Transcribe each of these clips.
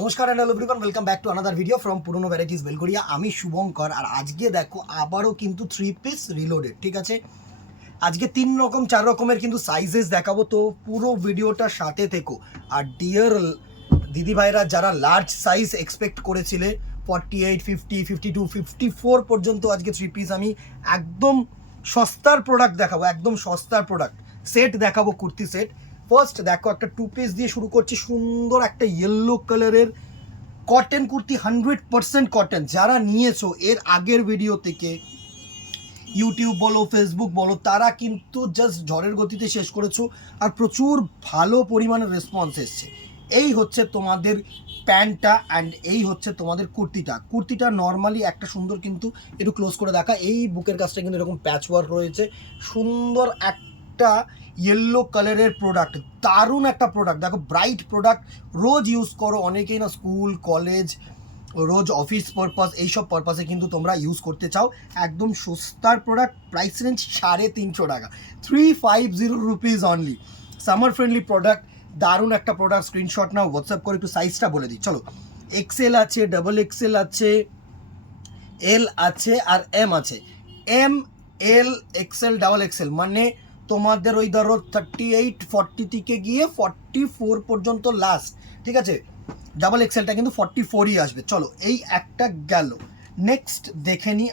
নমস্কার and hello everyone, welcome back to another video from পুরনো varieties Belgharia. আমি শুভঙ্কর, আর আজকে দেখো আবারও কিন্তু 3 পিস রিলোডেড। ঠিক আছে, আজকে 3 রকম 4 রকমের কিন্তু সাইজেস দেখাবো, তো পুরো ভিডিওটার সাথে থেকো। আর ডিয়ার দিদি ভাইরা যারা লার্জ সাইজ এক্সপেক্ট করেছিলে 48, 50, 52, 54 পর্যন্ত, আজকে 3 পিস আমি একদম সস্তার প্রোডাক্ট দেখাবো, একদম সস্তার প্রোডাক্ট সেট দেখাবো, কুর্তি সেট। ফার্স্ট দেখো, একটা 2 পিস দিয়ে শুরু করছি। সুন্দর একটা ইয়েলো কালারের কটন কুর্তি, 100% কটন। যারা নিয়েছো এর আগের ভিডিও থেকে, ইউটিউব বলো ফেসবুক বলো, তারা কিন্তু জাস্ট ঝড়ের গতিতে শেষ করেছো, আর প্রচুর ভালো পরিমাণের রেসপন্স এসছে। এই হচ্ছে তোমাদের প্যান্টটা অ্যান্ড এই হচ্ছে তোমাদের কুর্তিটা নর্মালি একটা সুন্দর, কিন্তু একটু ক্লোজ করে দেখা, এই বুকের কাজটা কিন্তু এরকম প্যাচ ওয়ার্ক রয়েছে। সুন্দর একটা ইয়েলো কালারের প্রোডাক্ট, দারুণ একটা প্রোডাক্ট। দেখো, ব্রাইট প্রোডাক্ট, রোজ ইউজ করো অনেকেই না, স্কুল কলেজ, রোজ অফিস পারপাস, এইসব পারপাসে কিন্তু তোমরা ইউজ করতে চাও। একদম সস্তার প্রোডাক্ট, প্রাইস রেঞ্জ 350 টাকা, 350 rupees only. Summer friendly product, দারুণ একটা প্রোডাক্ট। স্ক্রিনশট নাও, হোয়াটসঅ্যাপ করে একটু সাইজটা বলে দিই। চলো, এক্সেল আছে, ডাবল এক্সেল আছে, এল আছে, আর এম আছে। এম, এল, এক্সেল, ডাবল এক্সেল মানে তোমাদের ওই ধরো 38, 40 থেকে গিয়ে 44 পর্যন্ত লাস্ট। ঠিক আছে, ডাবল এক্সেলটা কিন্তু 44ই আসবে। চলো, এই একটা গেল। নেক্সট দেখে নিই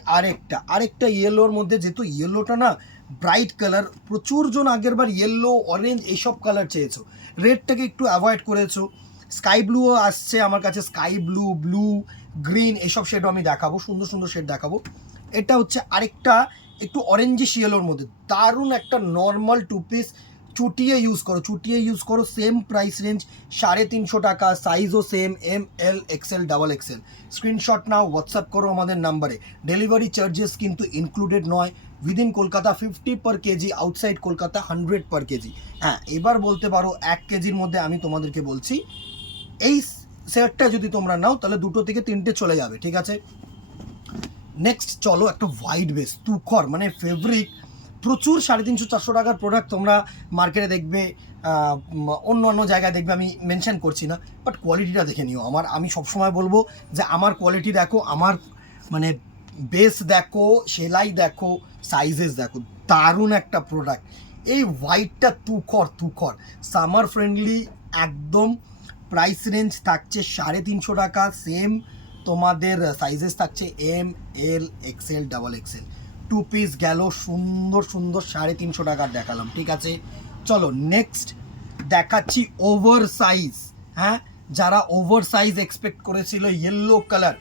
আরেকটা ইয়েলোর মধ্যে, যেহেতু ইয়েলোটা না ব্রাইট কালার, প্রচুর জন আগের বার ইয়েলো, অরেঞ্জ এইসব কালার চেয়েছো, রেডটাকে একটু অ্যাভয়েড করেছো। স্কাই ব্লুও আসছে আমার কাছে, স্কাই ব্লু, ব্লু, গ্রিন, এইসব শেডও আমি দেখাবো, সুন্দর সুন্দর শেড দেখাবো। এটা হচ্ছে আরেকটা একটু অরেঞ্জিশ ইয়েলোর মধ্যে, দারুণ একটা নর্মাল 2 পিস। চুটিয়ে ইউজ করো, সেম প্রাইস রেঞ্জ 350 টাকা, সাইজও সেম, এম, এল, এক্সেল, ডাবল এক্সেল। স্ক্রিনশট নাও, হোয়াটসঅ্যাপ করো আমাদের নাম্বারে। ডেলিভারি চার্জেস কিন্তু ইনক্লুডেড নয়। উইদিন কলকাতা 50 পার কেজি, আউটসাইড কলকাতা 100 পার কেজি। হ্যাঁ, এবার বলতে পারো 1 কেজির মধ্যে আমি তোমাদেরকে বলছি, এই সেটটা যদি তোমরা নাও তাহলে 2 থেকে 3টে চলে যাবে। ঠিক আছে, নেক্সট চলো, একটা হোয়াইট বেস তুখর মানে ফেব্রিক, প্রচুর 350-400 টাকার প্রোডাক্ট তোমরা মার্কেটে দেখবে, অন্য অন্য জায়গায় দেখবে, আমি মেনশন করছি না, বাট কোয়ালিটিটা দেখে নিও। আমি সবসময় বলবো যে আমার কোয়ালিটি দেখো, আমার মানে বেস দেখো, সেলাই দেখো, সাইজেস দেখো, দারুণ একটা প্রোডাক্ট। এই হোয়াইটটা তুখর সামার ফ্রেন্ডলি একদম। প্রাইস রেঞ্জ থাকছে 350 টাকা, সেম তোমাদের সাইজেস থাকছে এম, এল, এক্সেল, ডাবল এক্সেল। 2 পিস গেল, সুন্দর সুন্দর 350 টাকার দেখালাম। ঠিক আছে, চলো নেক্সট দেখাচ্ছি ওভার সাইজ। হ্যাঁ, যারা ওভার সাইজ এক্সপেক্ট করেছিল ইয়েলো কালার,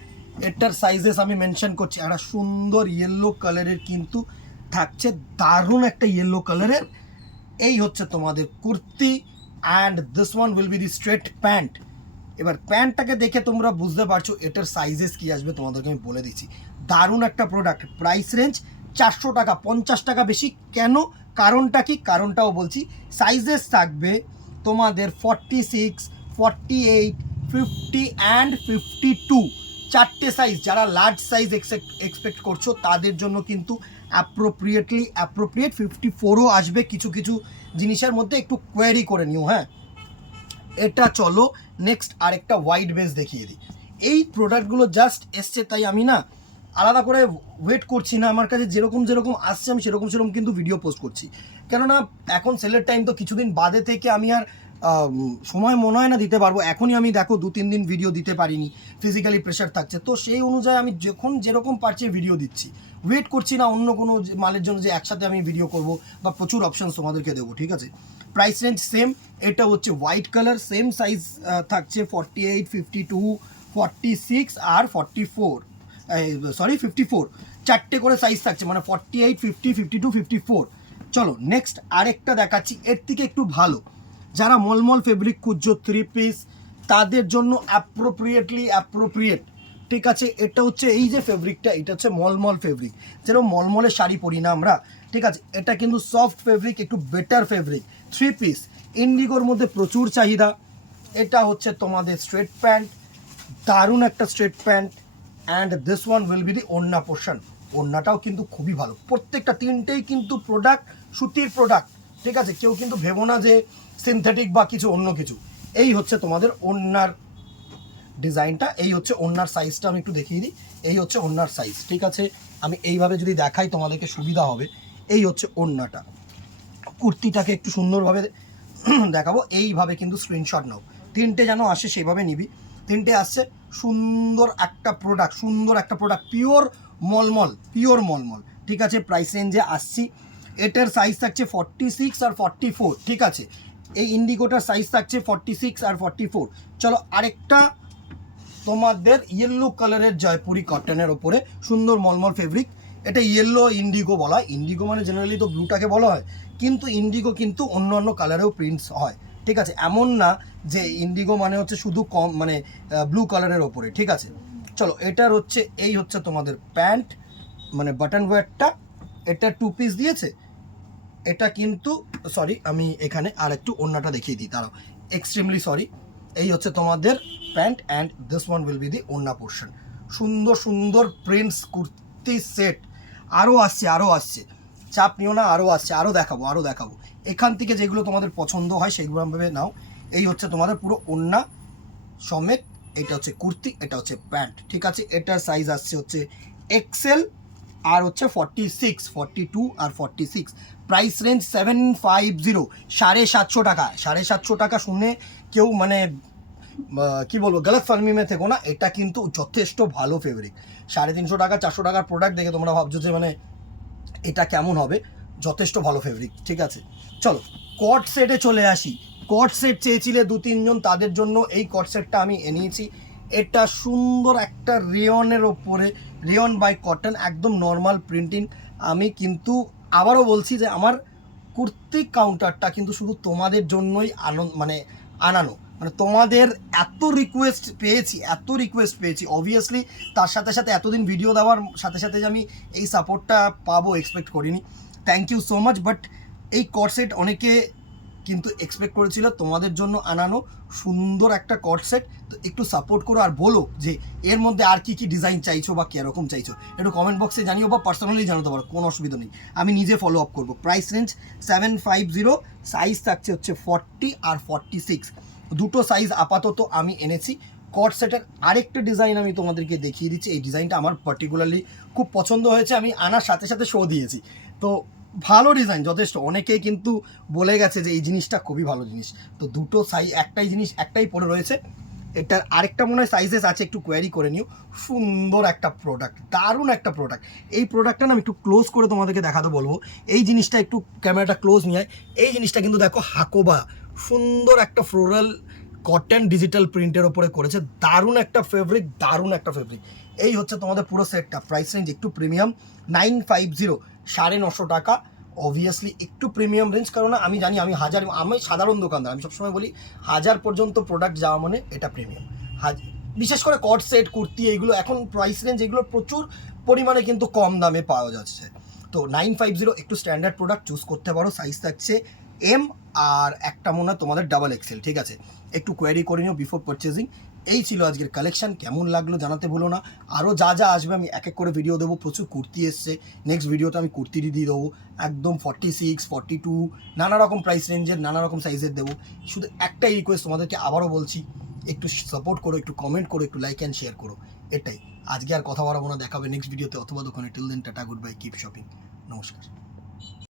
এটার সাইজেস আমি মেনশন করছি। একটা সুন্দর ইয়েলো কালারের কিন্তু থাকছে, দারুণ একটা ইয়েলো কালারের। এই হচ্ছে তোমাদের kurti, and this one will be the straight pant. এবার প্যান্টটাকে দেখে তোমরা বুঝতে পারছো এটার সাইজেস কি আসবে, তোমাদেরকে আমি বলে দিচ্ছি। দারুণ একটা প্রোডাক্ট, প্রাইস রেঞ্জ 400 টাকা, 50 টাকা বেশি কেন, কারণটা কি, কারণটাও বলছি। সাইজেস থাকবে তোমাদের 46, 48, 50 অ্যান্ড 52, 4টে সাইজ। যারা লার্জ সাইজ এক্সপেক্ট করছো তাদের জন্য কিন্তু অ্যাপ্রোপ্রিয়েট 54ও আসবে কিছু কিছু জিনিসের মধ্যে, একটু কোয়ারি করে নিও। হ্যাঁ, এটা চলো নেক্সট আরেকটা হোয়াইট বেস দেখিয়ে দিই। এই প্রোডাক্টগুলো জাস্ট এসছে, তাই আমি না আলাদা করে ওয়েট করছি না, আমার কাছে যেরকম আসছে আমি সেরকম কিন্তু ভিডিও পোস্ট করছি। কেননা এখন সেলের টাইম, তো কিছুদিন বাদে থেকে আমি আর সময় মনে হয় না দিতে পারবো। এখনই আমি দেখো 2-3 দিন ভিডিও দিতে পারিনি, ফিজিক্যালি প্রেশার থাকছে, তো সেই অনুযায়ী আমি যখন যেরকম পারছি ভিডিও দিচ্ছি, ওয়েট করছি না অন্য কোনো মালের জন্য যে একসাথে আমি ভিডিও করব বা প্রচুর অপশানস তোমাদেরকে দেবো। ঠিক আছে, প্রাইস রেঞ্জ সেম। এটা হচ্ছে হোয়াইট কালার, সেম সাইজ থাকছে 48, 52, 46 আর 44, 54, 4টে করে সাইজ থাকছে, মানে 48, 50, 52, 54। চলো নেক্সট আরেকটা দেখাচ্ছি, এর থেকে একটু ভালো। যারা মলমল ফেব্রিক খুঁজছো 3 পিস, তাদের জন্য অ্যাপ্রোপ্রিয়েট। ঠিক আছে, এটা হচ্ছে এই যে ফেব্রিকটা, এটা হচ্ছে মলমল ফেব্রিক, যেরকম মলমলের শাড়ি পরি না আমরা। ঠিক আছে, এটা কিন্তু সফট ফেব্রিক, একটু বেটার ফেব্রিক। 3 পিস ইন্ডিগোর মধ্যে প্রচুর চাহিদা। এটা হচ্ছে তোমাদের স্ট্রেট প্যান্ট, দারুণ একটা straight pant, and this one will be the orna portion. ওড়নাটাও কিন্তু খুবই ভালো, প্রত্যেকটা 3টেই কিন্তু প্রোডাক্ট সুতির প্রোডাক্ট। ঠিক আছে, কেউ কিন্তু ভেবো না যে সিনথেটিক বা কিছু অন্য কিছু। এই হচ্ছে তোমাদের ওড়নার ডিজাইনটা। এই হচ্ছে ওড়নার সাইজটা, আমি একটু দেখিয়ে দিই। এই হচ্ছে ওড়নার সাইজ, ঠিক আছে। আমি এইভাবে যদি দেখাই তোমাদেরকে সুবিধা হবে। এই হচ্ছে ওড়নাটা, কুর্তিটাকে একটু সুন্দরভাবে দেখাবো। এইভাবে কিন্তু স্ক্রিনশট নাও, তিনটে যেন আসে সেভাবে নিবি। তিনটে আসছে, সুন্দর একটা প্রোডাক্ট, পিওর মলমল, ঠিক আছে। প্রাইস রেঞ্জে আসছি। এটার সাইজ থাকছে 46 আর 44, ঠিক আছে। এই ইন্ডিগোটার সাইজ থাকছে 46 আর 44। চলো আরেকটা তোমাদের ইয়েলো কালারের জয়পুরি কটনের ওপরে সুন্দর মলমল ফেব্রিক। এটা ইয়েলো ইন্ডিগো বলা হয়। ইন্ডিগো মানে জেনারেলি তো ব্লুটাকে বলা হয়, কিন্তু ইন্ডিগো কিন্তু অন্য অন্য কালারেও প্রিন্টস হয়, ঠিক আছে। এমন না যে ইন্ডিগো মানে হচ্ছে শুধু কম মানে ব্লু কালারের ওপরে, ঠিক আছে। চলো এটার হচ্ছে এই হচ্ছে তোমাদের প্যান্ট, মানে বাটন ওয়্যারটা। এটা 2 পিস দিয়েছে। এটা কিন্তু সরি, আমি এখানে আর একটু ওড়নাটা দেখিয়ে দিই, তারাও এক্সট্রিমলি সরি। এই হচ্ছে তোমাদের pant and this one will be the orna portion. সুন্দর সুন্দর প্রিন্টস কুর্তি সেট আরও আসছে, চাপ নিও না, আরও দেখাবো। এখান থেকে যেগুলো তোমাদের পছন্দ হয় সেগুলো ভাবে নাও। এই হচ্ছে তোমাদের পুরো ওড়না সমেত। এটা হচ্ছে কুর্তি, এটা হচ্ছে প্যান্ট, ঠিক আছে। এটার সাইজ আসছে হচ্ছে এক্সেল আর হচ্ছে 46, 42 আর 46। প্রাইস রেঞ্জ 750, 750 টাকা। 750 টাকা শুনে কেউ মানে কি বলবো, গলত ফার্মি মে থেকো না। এটা কিন্তু যথেষ্ট ভালো ফেব্রিক। 350 টাকা 400 টাকার প্রোডাক্ট দেখে তোমরা ভাবছো যে মানে এটা কেমন হবে, যথেষ্ট ভালো ফেব্রিক, ঠিক আছে। চলো কট সেটে চলে আসি। কট সেট চেয়েছিলে 2-3 জন, তাদের জন্য এই কট সেটটা আমি এনেছি। এটা সুন্দর একটা রেয়নের ওপরে, রেয়ন বাই কটন, একদম নর্মাল প্রিন্টিং। আমি কিন্তু আবারও বলছি যে আমার কুর্তি কাউন্টারটা কিন্তু শুধু তোমাদের জন্যই আনানো, মানে তোমাদের এত রিকোয়েস্ট পেয়েছি অবভিয়াসলি। তার সাথে সাথে এতদিন ভিডিও দেওয়ার সাথে সাথে যে আমি এই সাপোর্টটা পাবো এক্সপেক্ট করিনি। Thank you so much. But এই কট সেট অনেকে কিন্তু এক্সপেক্ট করেছিল, তোমাদের জন্য আনানো সুন্দর একটা কট সেট। তো একটু সাপোর্ট করো আর বলো যে এর মধ্যে আর কি কি ডিজাইন চাইছো বা কীরকম চাইছো, একটু কমেন্ট বক্সে জানিও বা পার্সোনালি জানাতে পারো, কোনো অসুবিধা নেই, আমি নিজে ফলো আপ করবো। প্রাইস রেঞ্জ 750, সাইজ থাকছে হচ্ছে 40 আর 46, দুটো সাইজ আপাতত আমি এনেছি। কট সেটের আরেকটা ডিজাইন আমি তোমাদেরকে দেখিয়ে দিচ্ছি। এই ডিজাইনটা আমার পার্টিকুলারলি খুব পছন্দ হয়েছে, আমি আনার সাথে সাথে শো দিয়েছি। তো ভালো ডিজাইন যথেষ্ট, অনেকেই কিন্তু বলে গেছে যে এই জিনিসটা খুবই ভালো জিনিস। তো দুটো একটাই পড়ে রয়েছে। এটার আরেকটা মনে হয় সাইজেস আছে, একটু কোয়ারি করে নিও। সুন্দর একটা প্রোডাক্ট, দারুণ একটা প্রোডাক্ট। এই প্রোডাক্টটা না আমি একটু ক্লোজ করে তোমাদেরকে দেখাতে বলবো। এই জিনিসটা একটু ক্যামেরাটা ক্লোজ নিয়ে আয়। এই জিনিসটা কিন্তু দেখো হাকোবা, সুন্দর একটা ফ্লোরাল কটন ডিজিটাল প্রিন্টের ওপরে করেছে, দারুণ একটা ফেব্রিক। এই হচ্ছে তোমাদের পুরো সেটটা। প্রাইস রেঞ্জ একটু প্রিমিয়াম, 950, 950 টাকা। অবভিয়াসলি একটু প্রিমিয়াম রেঞ্জ, কারণ আমি জানি আমি সাধারণ দোকানদার, আমি সবসময় বলি 1000 পর্যন্ত প্রোডাক্ট যাওয়া মানে এটা প্রিমিয়াম। বিশেষ করে কট সেট, কুর্তি, এইগুলো এখন প্রাইস রেঞ্জ এগুলো প্রচুর পরিমাণে কিন্তু কম দামে পাওয়া যাচ্ছে। তো 950 একটু স্ট্যান্ডার্ড প্রোডাক্ট চুজ করতে পারো। সাইজ থাকছে এম আর একটা মনে হয় তোমাদের ডাবল এক্সেল, ঠিক আছে। একটু কোয়ারি করে নিও বিফোর পারচেজিং। এই ছিল আজকের কালেকশন, কেমন লাগলো জানাতে ভুলো না। আরও যা আসবে আমি এক এক করে ভিডিও দেবো। প্রচুর কুর্তি এসছে, নেক্সট ভিডিওতে আমি কুর্তি দিয়ে দেবো একদম 46, 42, নানা রকম প্রাইস রেঞ্জের, নানা রকম সাইজের দেবো। শুধু একটাই রিকোয়েস্ট তোমাদেরকে, আবারও বলছি, একটু সাপোর্ট করো, একটু কমেন্ট করো, একটু লাইক অ্যান্ড শেয়ার করো। এটাই আজকে, আর কথা বাড়াবো না, দেখাবে নেক্সট ভিডিওতে অথবা দোকানে। Till then tata, goodbye, keep shopping, নমস্কার।